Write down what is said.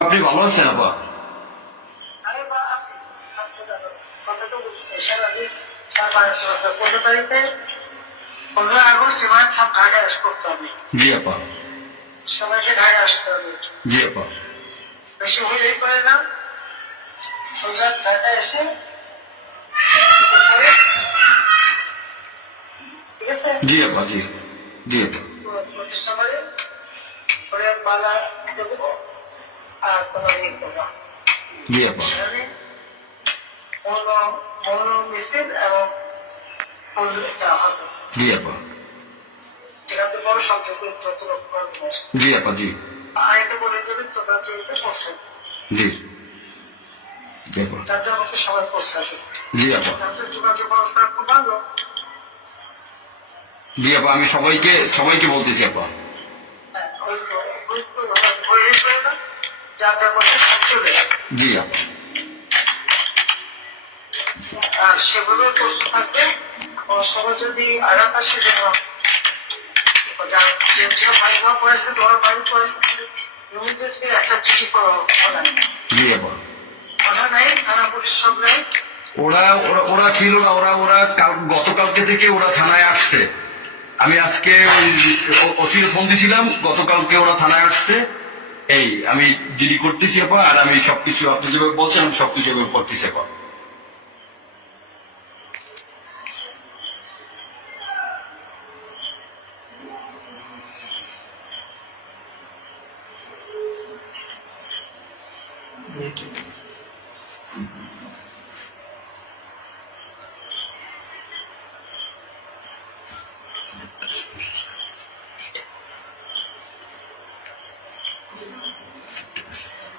আপনি ভালো আছেন আপা? আমি বা আছি কথা তো বলছি আমি 15 তারিখে 15 আগস্ট এবার সব ঢাকায় করতে হবে। জি আপা। সবাইকে ঢাকায় আসতে হবে। জি আপা। বেশি হলেই পারে না, সোজা ঢাকায় এসে ঠিক আছে। জি আপা। জি জি আপা। প্রতিষ্ঠা করে পরে মালা দেবো আর তোমার ইয়ে করবো। জি আপা। মৌন মিছিল এবং দেওয়া হবে। জি আপা। যেখানে বড় সংযোগ যত রকম জি আপা। জি আয়তে বলে দেবে তোমরা চেয়েছে পৌঁছাচ্ছে। জি জি আপা। যার যার মতো সবাই পৌঁছাচ্ছে। জি আপা। যোগাযোগ ব্যবস্থা খুব ভালো। জি আপা, আমি সবাইকে বলতেছি আপা। যার যার মধ্যে সব চলে যাবে। জি আপা। আর সেগুলো প্রস্তুত থাকবে। সবাই যদি আরাম আসে যেন বাড়িঘর করেছে তোমার বাড়ি করেছে একটা চিঠি করা জি আপা। কথা নাই, থানা পুলিশ সব নাই। ওরা ওরা ওরা ছিল না, ওরা গতকালকে থেকে ওরা থানায় আসছে। আমি আজকে ওসির ফোন দিছিলাম, গতকালকে ওরা থানায় আসছে। এই আমি জিডি করতেছি আপা, আর আমি সবকিছু আপনি যেভাবে বলছেন আমি সবকিছু এভাবে করতেছি আপা। Thank you.